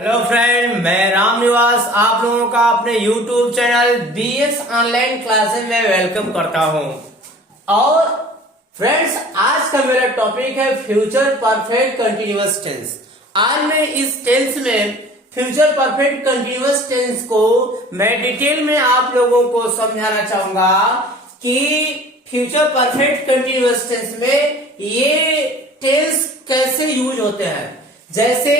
Hello friend, मैं राम निवास आप लोगों का अपने YouTube channel BS online classes में वेलकम करता हूं। और फ्रेंड्स, आज का मेरा टॉपिक है फ्यूचर परफेक्ट कंटिन्यूअस टेंस। आज मैं इस टेंस में फ्यूचर परफेक्ट कंटिन्यूअस टेंस को मैं डिटेल में आप लोगों को समझाना चाहूंगा कि फ्यूचर परफेक्ट कंटिन्यूअस टेंस में ये टेंस कैसे यूज होते हैं। जैसे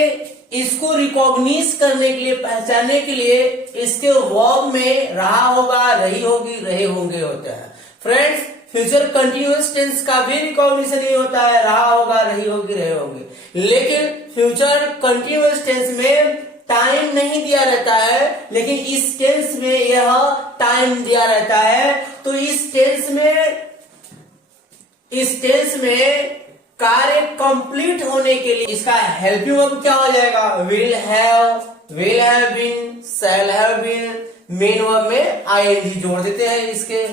इसको रिकॉग्निज करने के लिए, पहचानने के लिए इसके वर्ब में रहा होगा, रही होगी, रहे होंगे होते हैं। फ्रेंड्स, फ्यूचर कंटिन्यूअस टेंस का भी रिकॉग्निशन नहीं होता है, रहा होगा, रही होगी, रहे होंगे। लेकिन फ्यूचर कंटिन्यूअस टेंस में टाइम नहीं दिया रहता है, लेकिन इस टेंस में यह टाइम दिया रहता है। तो इस टेंस में कार्य कंप्लीट होने के लिए इसका हेल्पिंग वर्ब क्या हो जाएगा? Will have been, shall have been. Main verb में आईएनजी जोड़ देते हैं इसके।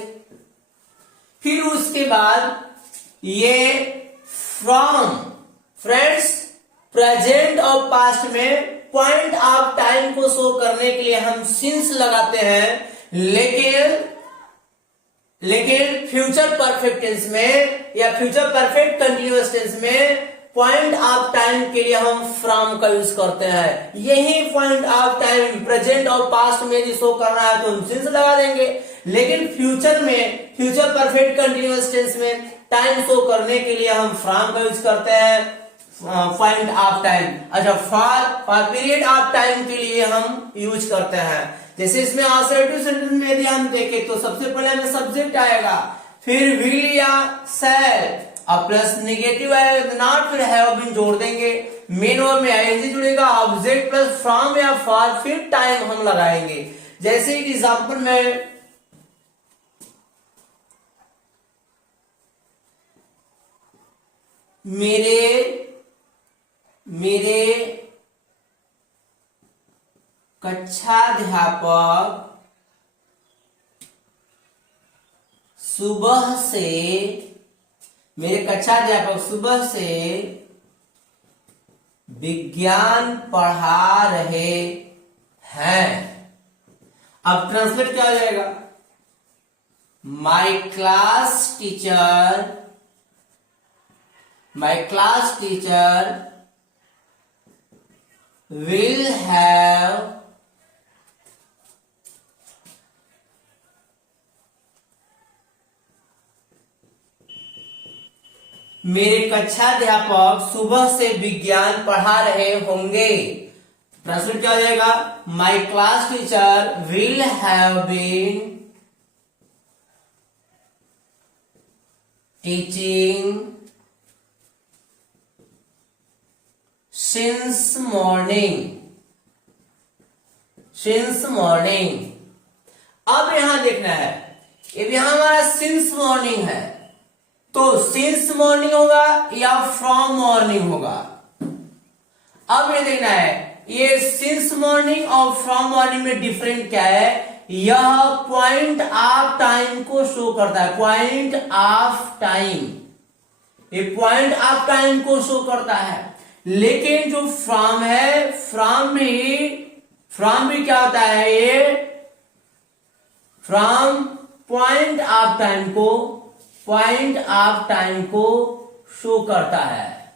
फिर उसके बाद ये फ्रॉम। फ्रेंड्स, प्रेजेंट और पास्ट में पॉइंट ऑफ टाइम को शो करने के लिए हम सिंस लगाते हैं, लेकिन फ्यूचर परफेक्ट टेंस में या फ्यूचर परफेक्ट कंटिन्यूअस टेंस में पॉइंट ऑफ टाइम के लिए हम फ्रॉम का यूज करते हैं। यही पॉइंट ऑफ टाइम प्रेजेंट और पास्ट में यदि शो करना है तो हम सिंस लगा देंगे। लेकिन फ्यूचर परफेक्ट कंटिन्यूअस टेंस में टाइम शो करने के लिए हम फ्रॉम का यूज करते हैं, पॉइंट ऑफ टाइम। अच्छा, फॉर पीरियड ऑफ टाइम के लिए हम यूज करते हैं। जैसे इसमें असर्टिव सेंटेंस में यदि हम देखें तो सबसे पहले हमें सब्जेक्ट आएगा, फिर विल या शैल और प्लस नेगेटिव आएगा नॉट, फिर हैव बीन जोड़ देंगे। मेन वर्ब में आईएनजी जुड़ेगा, ऑब्जेक्ट प्लस फ्रॉम या फॉर, फिर टाइम हम लगाएंगे। जैसे एक एग्जांपल में मेरे कक्षाध्यापक सुबह से विज्ञान पढ़ा रहे हैं। अब ट्रांसलेट क्या हो जाएगा? My class teacher will have मेरे कक्षाध्यापक सुबह से विज्ञान पढ़ा रहे होंगे। ट्रांसलेट क्या हो जाएगा? My class teacher will have been teaching since morning। अब यहां देखना है, यहां हमारा since morning है तो since morning होगा या from morning होगा। अब ये देखना है, ये since morning और from morning में डिफरेंट क्या है? यह पॉइंट ऑफ टाइम को शो करता है। पॉइंट ऑफ टाइम, ये पॉइंट ऑफ टाइम को शो करता है। लेकिन जो फ्रॉम है, फ्रॉम भी क्या होता है? ये फ्रॉम पॉइंट ऑफ टाइम को शो करता है।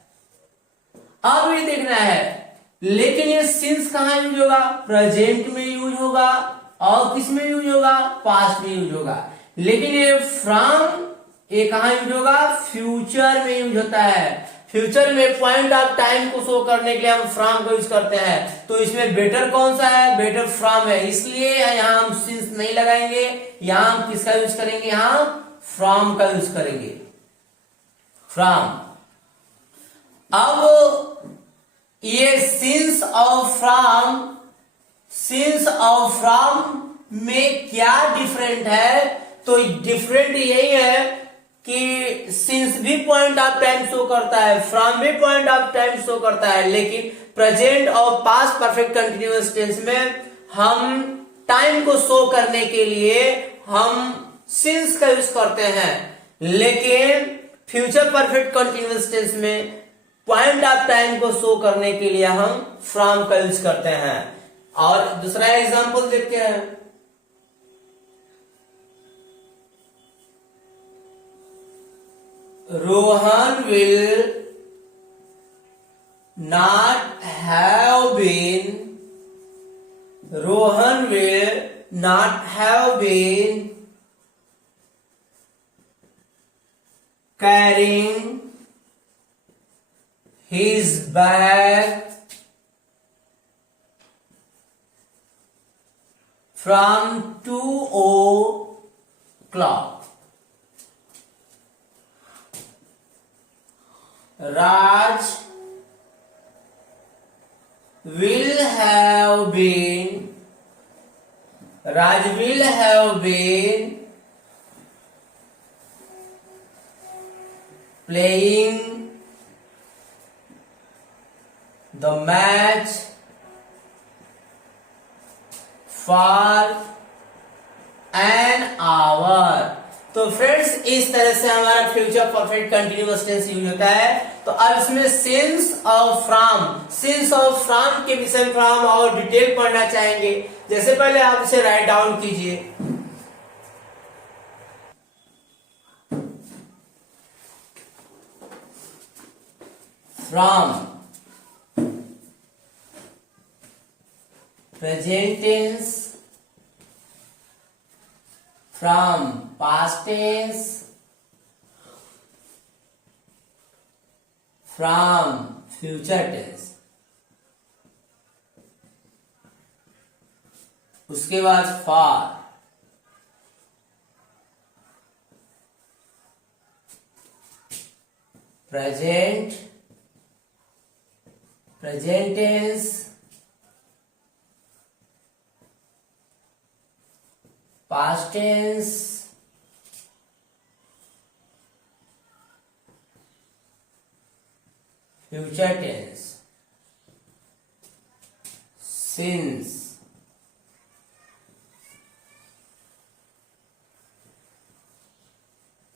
अब ये देखना है, लेकिन ये सिंस कहां यूज होगा? प्रेजेंट में यूज होगा और किस में यूज होगा? पास्ट में यूज होगा। लेकिन ये फ्रॉम ये कहां यूज होगा? फ्यूचर में यूज होता है। फ्यूचर में पॉइंट ऑफ टाइम को शो करने के लिए हम फ्रॉम का यूज करते हैं। तो इसमें बेटर कौन सा है? बेटर फ्रॉम है, इसलिए यहां हम सिंस नहीं लगाएंगे। यहां हम किसका यूज करेंगे? यहां फ्रॉम का यूज करेंगे, फ्रॉम। अब ये सिंस और फ्रॉम में क्या डिफरेंट है? तो डिफरेंट यही है कि सिंस भी पॉइंट ऑफ टाइम शो करता है, फ्रॉम भी पॉइंट ऑफ टाइम शो करता है, लेकिन प्रेजेंट और पास्ट परफेक्ट कंटिन्यूअस टेंस में हम टाइम को शो करने के लिए हम सिंस का यूज करते हैं। लेकिन फ्यूचर परफेक्ट कंटिन्यूअस टेंस में पॉइंट ऑफ टाइम को शो करने के लिए हम फ्रॉम का यूज करते हैं। और दूसरा एग्जांपल देखते हैं। Rohan will not have been Rohan will not have been carrying his bag from 2 o'clock. Raj will have been playing the match for an hour। तो फ्रेंड्स इस तरह से हमारा future perfect continuous tense use होता है। तो अब इसमें सिंस और फ्रॉम के विषय में हम और डिटेल पढ़ना चाहेंगे। जैसे पहले आप इसे राइट डाउन कीजिए। From present tense, from past tense, from future tense। उसके बाद for, present tense, past tense, future tense। since,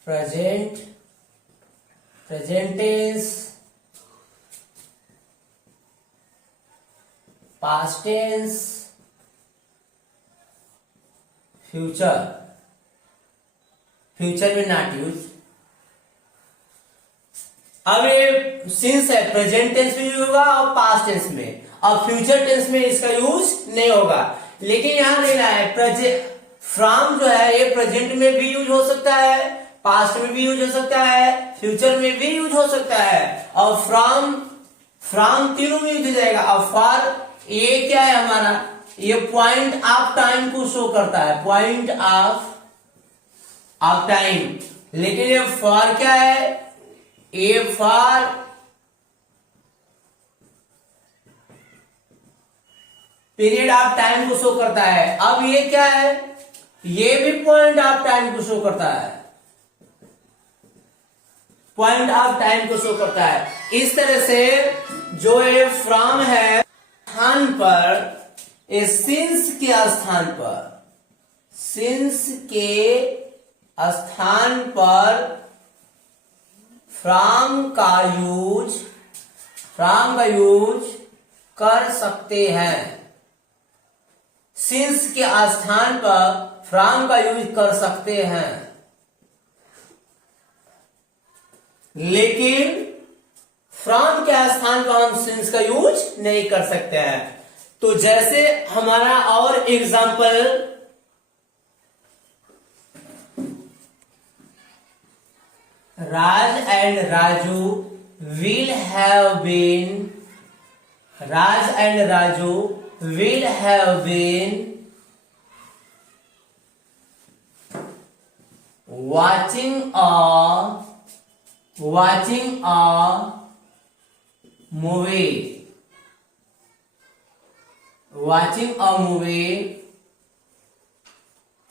present tense, past tense, future में नॉट यूज। अब ये सिंस है, प्रेजेंट टेंस में यूज होगा और पास्ट टेंस में, और फ्यूचर टेंस में इसका यूज नहीं होगा। लेकिन यहां लेना है फ्रॉम जो है ये प्रेजेंट में भी यूज हो सकता है, पास्ट में भी यूज हो सकता है, फ्यूचर में भी यूज हो सकता है, और फ्रॉम तीनों में यूज हो जाएगा। और फॉर ये क्या है हमारा, ये पॉइंट ऑफ टाइम को शो करता है, पॉइंट ऑफ टाइम। लेकिन ये फॉर क्या है, ये फॉर पीरियड ऑफ टाइम को शो करता है। अब ये क्या है, ये भी पॉइंट ऑफ टाइम को शो करता है, पॉइंट ऑफ टाइम को शो करता है। इस तरह से जो ये फ्रॉम है स्थान पर, सिंस के स्थान पर फ्रॉम का यूज कर सकते हैं। सिंस के स्थान पर फ्रॉम का यूज कर सकते हैं, लेकिन फ्रॉम के स्थान पर हम सिंस का यूज नहीं कर सकते हैं। तो जैसे हमारा और example, Raj and Raju will have been watching a movie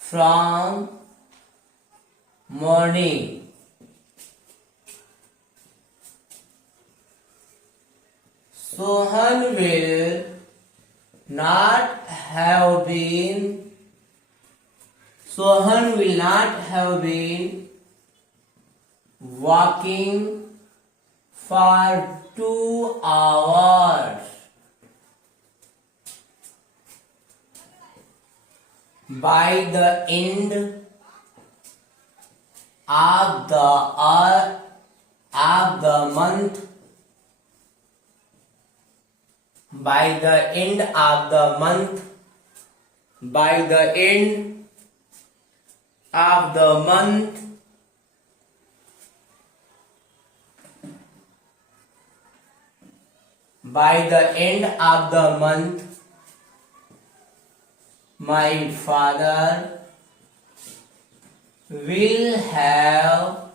from morning. Sohan will not have been walking for 2 hours. By the end of the month, by the end of the month, by the end of the month, by the end of the month, my father will have,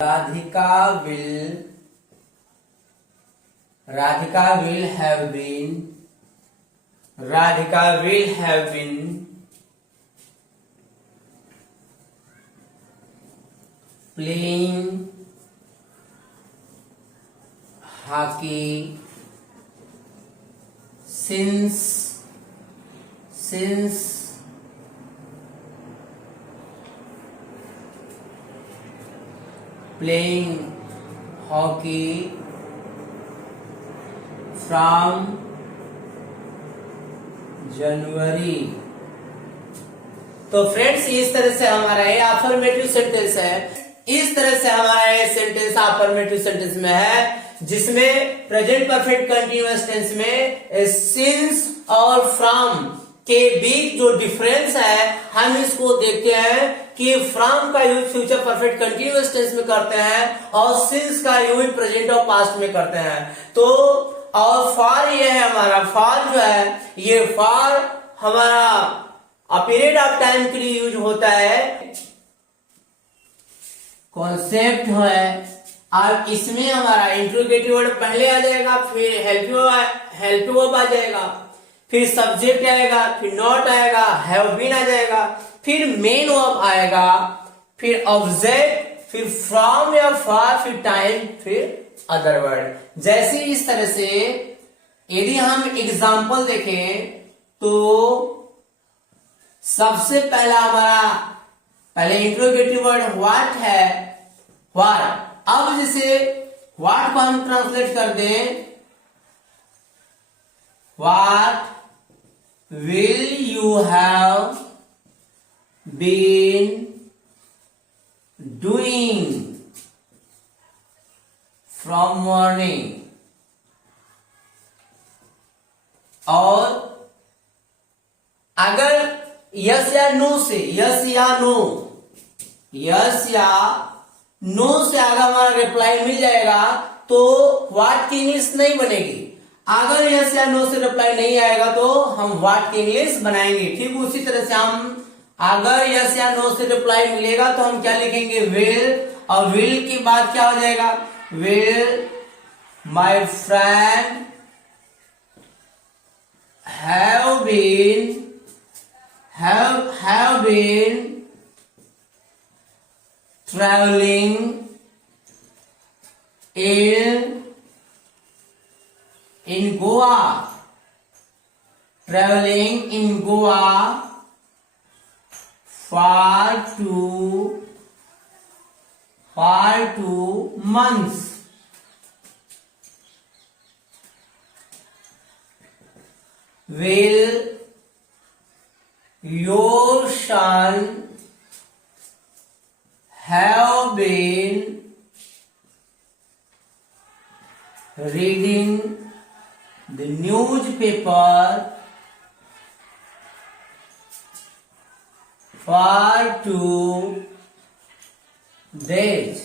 Radhika will have been playing hockey since playing hockey from January. तो friends इस तरह से हमारा ये affirmative sentence है। इस तरह से हमारा ये सेंटेंस अफर्मेटिव सेंटेंस में है, जिसमें प्रेजेंट परफेक्ट कंटिन्यूअस टेंस में सिंस और फ्रॉम के बीच जो डिफरेंस है हम इसको देखते हैं कि फ्रॉम का use future perfect continuous tense में करते हैं और सिंस का यूज प्रेजेंट और पास्ट में करते हैं। तो और फॉर ये है हमारा, फॉर जो है ये फॉर हमारा अ पीरियड ऑफ टाइम के लिए यूज होता है, कॉन्सेप्ट है। अब इसमें हमारा इंट्रोगेटिव वर्ड पहले आ जाएगा, फिर हेल्पिंग वर्ब आ जाएगा, फिर सब्जेक्ट आएगा, फिर नॉट आएगा, हैव बीन आ जाएगा, फिर मेन वर्ब आएगा, फिर ऑब्जेक्ट, फिर फ्रॉम या फॉर, फिर टाइम, फिर अदर वर्ड। जैसे इस तरह से यदि हम एग्जाम्पल देखें तो सबसे पहला हमारा पहले इंट्रोगेटिव वर्ड व्हाट है, व्हाट। अब जैसे व्हाट को हम ट्रांसलेट कर दें, what will you have been doing from morning. और अगर यस या नो से, यस या नो से अगर हमारा रिप्लाई मिल जाएगा तो व्हाट की इंग्लिश नहीं बनेगी। अगर यस या नो से रिप्लाई नहीं आएगा तो हम व्हाट की इंग्लिश बनाएंगे। ठीक उसी तरह से हम अगर यस या नो से रिप्लाई मिलेगा तो हम क्या लिखेंगे, विल, और विल के बाद क्या हो जाएगा, will my friend have been traveling in Goa, for 2 months. Will your son have been reading the newspaper for 2 days?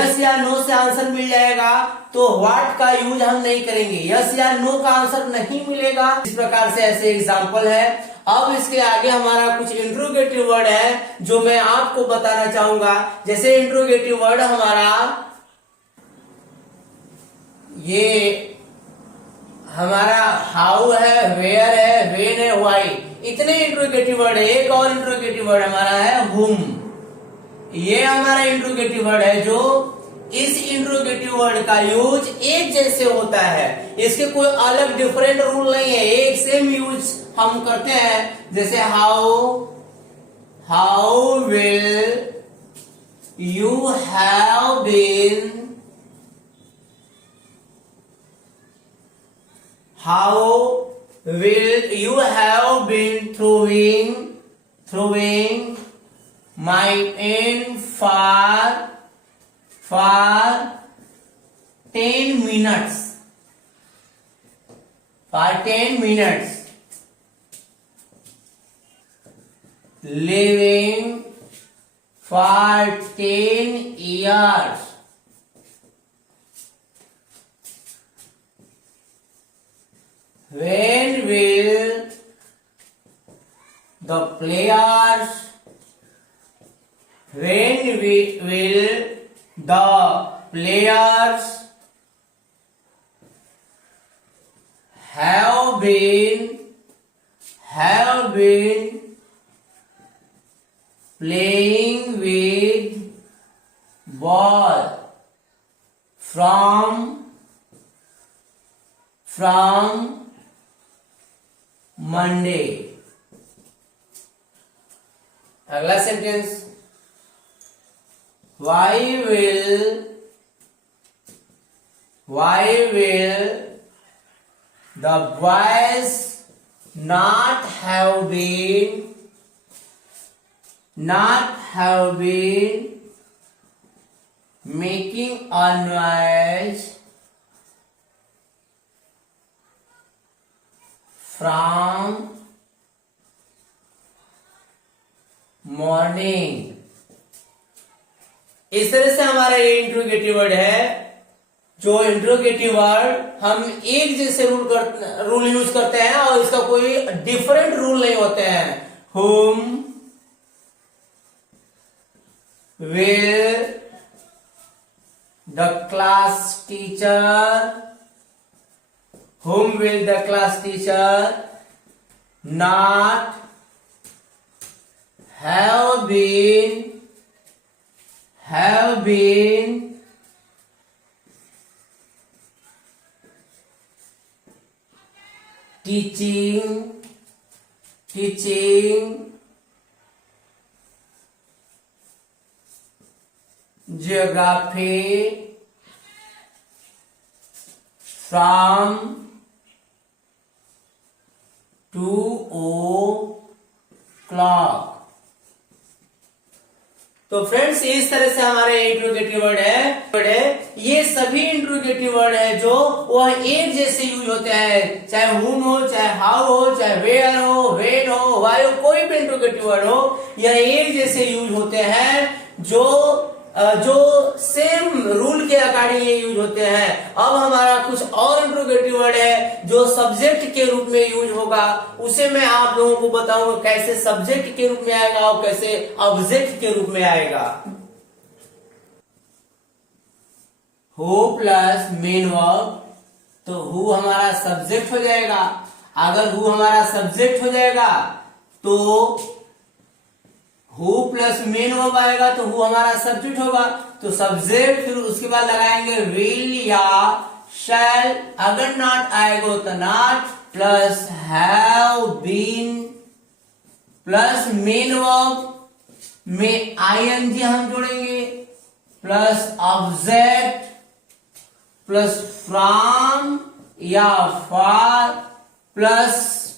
Yes या नो से आंसर मिल जाएगा तो व्हाट का यूज हम नहीं करेंगे। यस या नो का आंसर नहीं मिलेगा। इस प्रकार से ऐसे एग्जाम्पल है। अब इसके आगे हमारा कुछ इंट्रोगेटिव वर्ड है जो मैं आपको बताना चाहूंगा। जैसे इंट्रोगेटिव वर्ड हमारा ये हमारा हाउ है, वेयर है, व्हेन है, व्हाई, इतने इंट्रोगेटिव वर्ड है। एक और इंट्रोगेटिव वर्ड हमारा है हुम। ये हमारा इंट्रोगेटिव वर्ड है जो इस इंट्रोगेटिव वर्ड का यूज एक जैसे होता है। इसके कोई अलग डिफरेंट रूल नहीं है, एक सेम यूज हम करते हैं। जैसे how will you have been, how will you have been throwing my in for 10 minutes, living for 10 years, when will the players have been playing with ball from Monday. अगला sentence, why will the boys not have been making a noise from morning? इस तरह से हमारा ये interrogative word है। जो interrogative word हम एक जैसे रूल यूज करते हैं और इसका कोई डिफरेंट रूल नहीं होते हैं। whom will the class teacher not have been teaching geography from 2 o'clock। तो फ्रेंड्स इस तरह से हमारे इंट्रोगेटिव वर्ड है। ये सभी इंट्रोगेटिव वर्ड है जो वह एक जैसे यूज होते हैं, चाहे whom हो, चाहे how हो, चाहे where हो, when हो, why हो, कोई भी इंट्रोगेटिव वर्ड हो, यह एक जैसे यूज होते हैं जो सेम रूल के अकॉर्डिंग ये यूज होते हैं। अब हमारा कुछ और इंट्रोगेटिव वर्ड है जो सब्जेक्ट के रूप में यूज होगा, उसे मैं आप लोगों को बताऊंगा कैसे सब्जेक्ट के रूप में आएगा और कैसे ऑब्जेक्ट के रूप में आएगा। हु प्लस मेन वर्ब, तो हु हमारा सब्जेक्ट हो जाएगा। अगर हु हमारा सब्जेक्ट हो जाएगा तो हु प्लस मेन वर्ब आएगा तो हु हमारा सब्जेक्ट होगा। तो सब्जेक्ट फिर उसके बाद लगाएंगे विल या शैल। अगर नॉट आएगा तो not plus have been plus main verb में आईएनजी हम जोड़ेंगे प्लस ऑब्जेक्ट प्लस फ्रॉम या for plus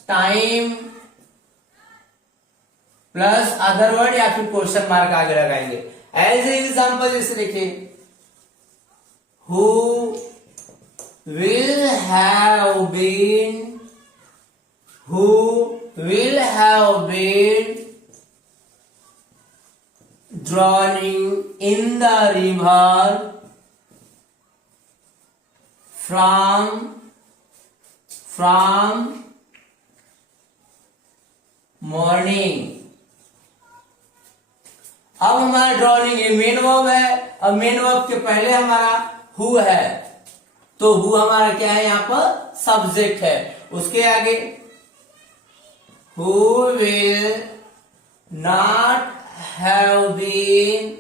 time plus other word या फिर क्वेश्चन मार्क आगे लगाएंगे। एज एग्जाम्पल जैसे देखिए, who will have been drawing in the river from morning. अब हमारा ड्रॉइंग ये मेन वर्ब है। अब मेन वर्ब के पहले हमारा हु है, तो हु हमारा क्या है, यहां पर सब्जेक्ट है। उसके आगे who will not have been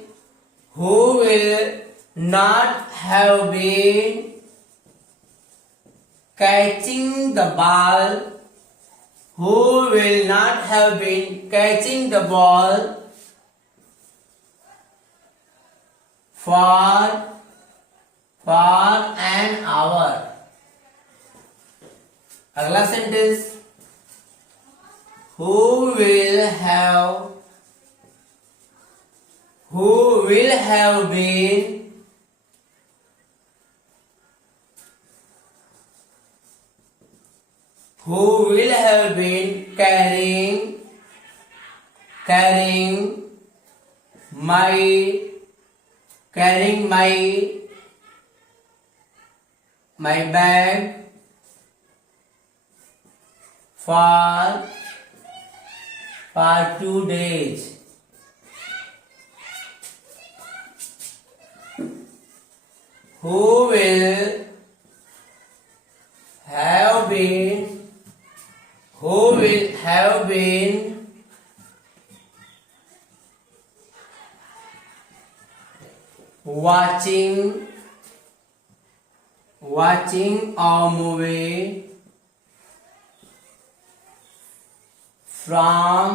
catching the ball, who will not have been catching the ball for an hour. अगला sentence, who will have been carrying my bag for 2 days। Who will have been watching a movie from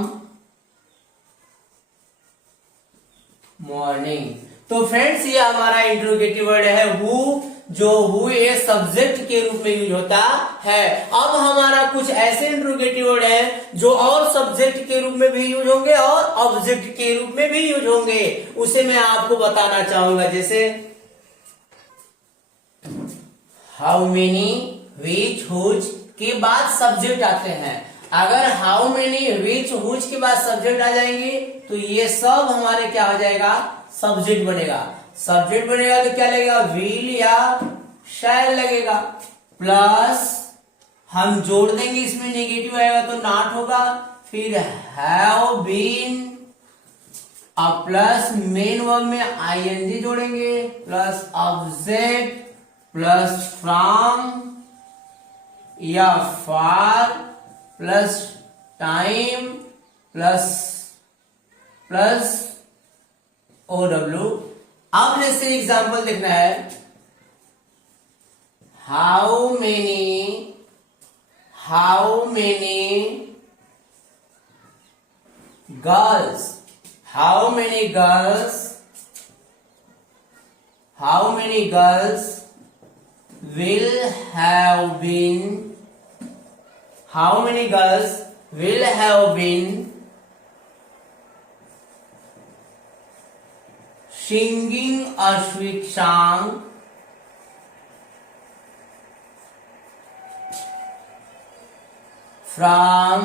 morning। तो friends ये हमारा interrogative word है who, जो who ये subject के रूप में यूज होता है। अब हमारा कुछ ऐसे इंट्रोगेटिव वर्ड है जो और सब्जेक्ट के रूप में भी यूज होंगे और ऑब्जेक्ट के रूप में भी यूज होंगे, उसे मैं आपको बताना चाहूंगा। जैसे हाउ मेनी, विच, हुज के बाद सब्जेक्ट आते हैं। अगर हाउ मेनी, विच, हुज के बाद सब्जेक्ट आ जाएंगे तो ये सब हमारे क्या हो जाएगा, सब्जेक्ट बनेगा। सब्जेक्ट बनेगा तो क्या लगेगा, विल या शैल लगेगा, प्लस हम जोड़ देंगे, इसमें नेगेटिव आएगा तो नॉट होगा, फिर हैव बीन अब प्लस मेन वर्ब में आईएनजी जोड़ेंगे, प्लस ऑब्जेक्ट प्लस फ्रॉम या for plus time plus OW। अब जैसे एग्जांपल देखना है, how many girls will have been singing a sweet song from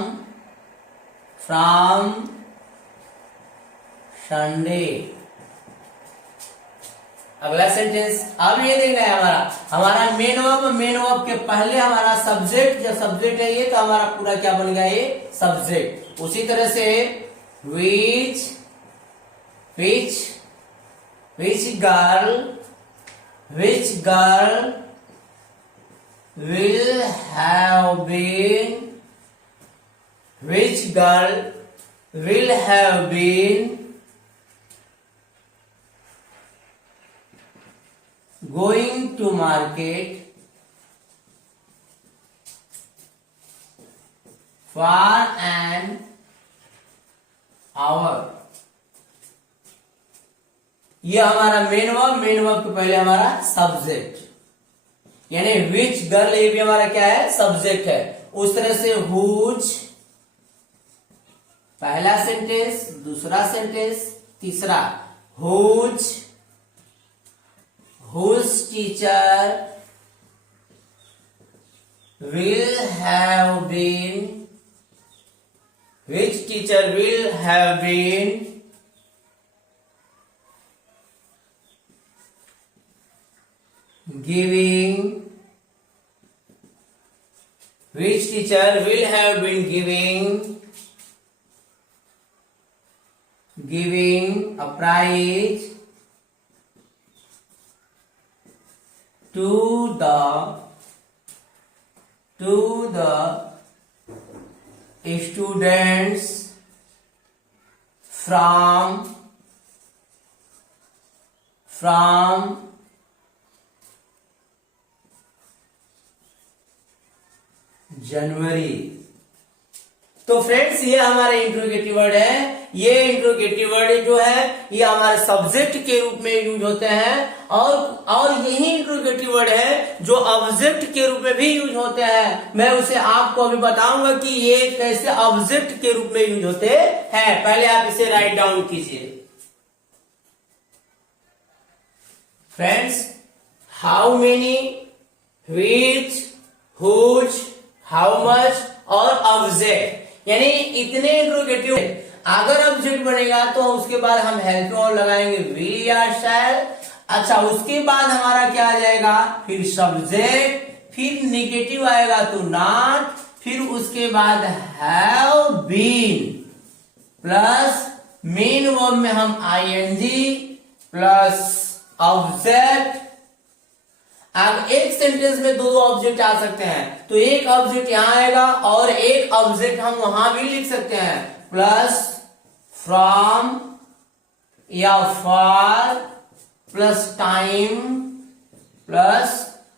Sunday। अगला सेंटेंस, अब ये देखना है हमारा मेन वर्ब के पहले हमारा सब्जेक्ट, जब सब्जेक्ट है ये तो हमारा पूरा क्या बन गया, ये सब्जेक्ट। उसी तरह से which girl will have been going to market for an hour। ये हमारा मेन वर्ब के पहले हमारा सब्जेक्ट, यानी विच गर्ल ये भी हमारा क्या है, सब्जेक्ट है। उस तरह से हुज पहला सेंटेंस, दूसरा सेंटेंस, तीसरा whose teacher will have been giving a prize to the students from जनवरी। तो फ्रेंड्स ये हमारा इंट्रोगेटिव वर्ड है, ये इंट्रोगेटिव वर्ड जो है ये हमारे सब्जेक्ट के रूप में यूज होते हैं, और यही इंट्रोगेटिव वर्ड है जो ऑब्जेक्ट के रूप में भी यूज होते हैं। मैं उसे आपको अभी बताऊंगा कि ये कैसे ऑब्जेक्ट के रूप में यूज होते हैं। पहले आप इसे राइट डाउन कीजिए। Friends, how many, which, whose, how much और ऑब्जेक्ट, यानी इतने इंट्रोगेटिव। अगर ऑब्जेक्ट बनेगा तो उसके बाद हम हेल्पिंग वर्ब लगाएंगे विल या शैल। अच्छा, उसके बाद हमारा क्या आ जाएगा, फिर सब्जेक्ट, फिर नेगेटिव आएगा तो नॉट, फिर उसके बाद have been, plus main verb में हम आईएनजी प्लस ऑब्जेक्ट। अब एक सेंटेंस में दो ऑब्जेक्ट आ सकते हैं, तो एक ऑब्जेक्ट यहां आएगा और एक ऑब्जेक्ट हम वहां भी लिख सकते हैं, प्लस फ्रॉम या for plus time plus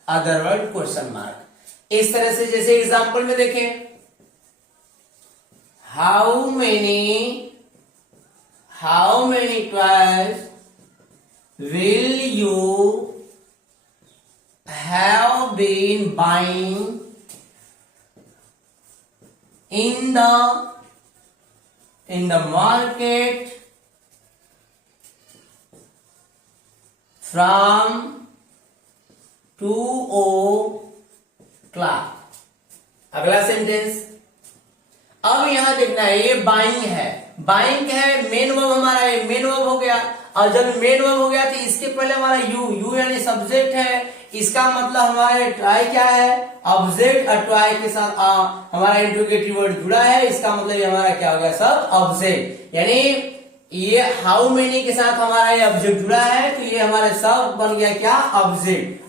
other word question mark. इस तरह से जैसे एग्जांपल में देखें, how many toys will you have been buying in the market from 2 o'clock? अगला सेंटेंस, अब यहां देखना है, ये बाइंग है, मेन वर्ब हमारा ये मेन वर्ब हो गया। और जब मेन वर्ब हो गया तो इसके पहले हमारा यू यानी सब्जेक्ट है। इसका मतलब हमारे ट्राई क्या है, ऑब्जेक्ट, और ट्राई के साथ हमारा इंट्रोगेटिव वर्ड जुड़ा है, इसका मतलब ये हमारा क्या हो गया, सब ऑब्जेक्ट। यानी ये हाउ मेनी के साथ हमारा ये ऑब्जेक्ट जुड़ा है, तो ये हमारे सब बन गया क्या,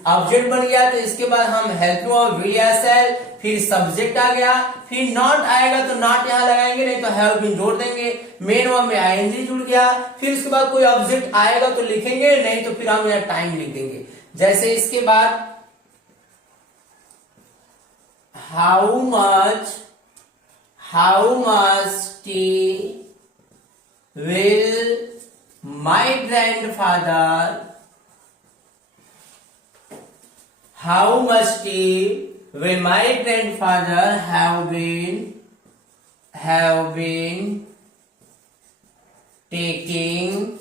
ऑब्जेक्ट बन गया। तो इसके बाद हम हेल्पिंग वर्ब विल या शैल, फिर सब्जेक्ट आ गया, फिर नॉट आएगा तो नॉट यहां लगाएंगे, नहीं तो हैव बीन जोड़ देंगे। मेन वर्ब में आईएनजी जुड़ गया, फिर उसके बाद कोई ऑब्जेक्ट आएगा तो लिखेंगे, नहीं तो फिर हम यहाँ टाइम लिख देंगे। जैसे इसके बाद how much T will my grandfather, how much tea will my grandfather have been taking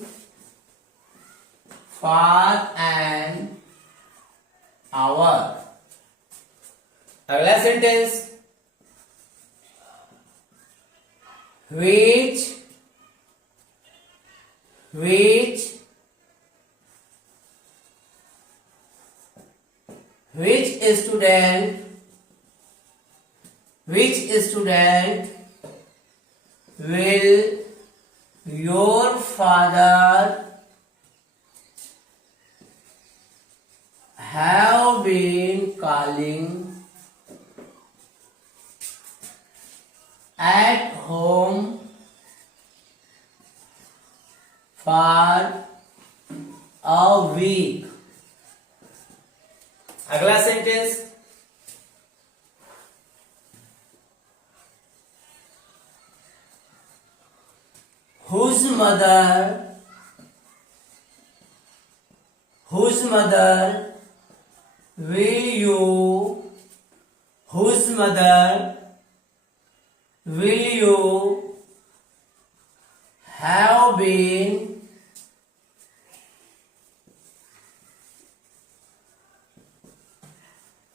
for an hour? अगला sentence, which student will your father have been calling at home for a week? अगला sentence, whose mother will you have been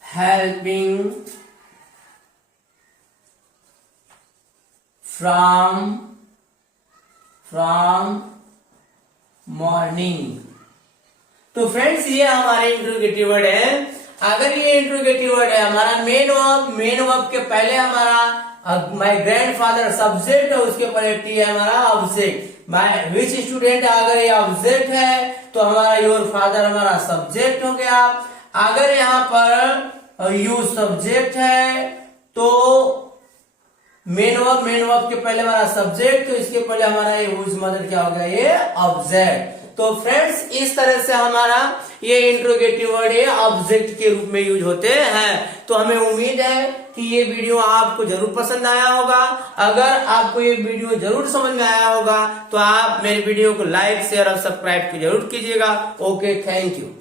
helping from morning? तो friends, ये हमारे interrogative word है। अगर ये interrogative word है, हमारा मेन वर्ब के पहले हमारा माय ग्रैंडफादर सब्जेक्ट है, उसके पहले टी है हमारा ऑब्जेक्ट। माय विच स्टूडेंट, अगर ये ऑब्जेक्ट है तो हमारा योर फादर हमारा सब्जेक्ट हो गया। अगर यहाँ पर यू सब्जेक्ट है तो मेन वर्ब के पहले हमारा सब्जेक्ट, तो इसके पहले हमारा ये हुज मदर क्या हो गया, ये ऑब्जेक्ट। तो फ्रेंड्स, इस तरह से हमारा ये इंट्रोगेटिव वर्ड ये ऑब्जेक्ट के रूप में यूज होते हैं। तो हमें उम्मीद है कि ये वीडियो आपको जरूर पसंद आया होगा। अगर आपको ये वीडियो जरूर समझ में आया होगा तो आप मेरे वीडियो को लाइक शेयर और सब्सक्राइब जरूर कीजिएगा। Okay, thank you.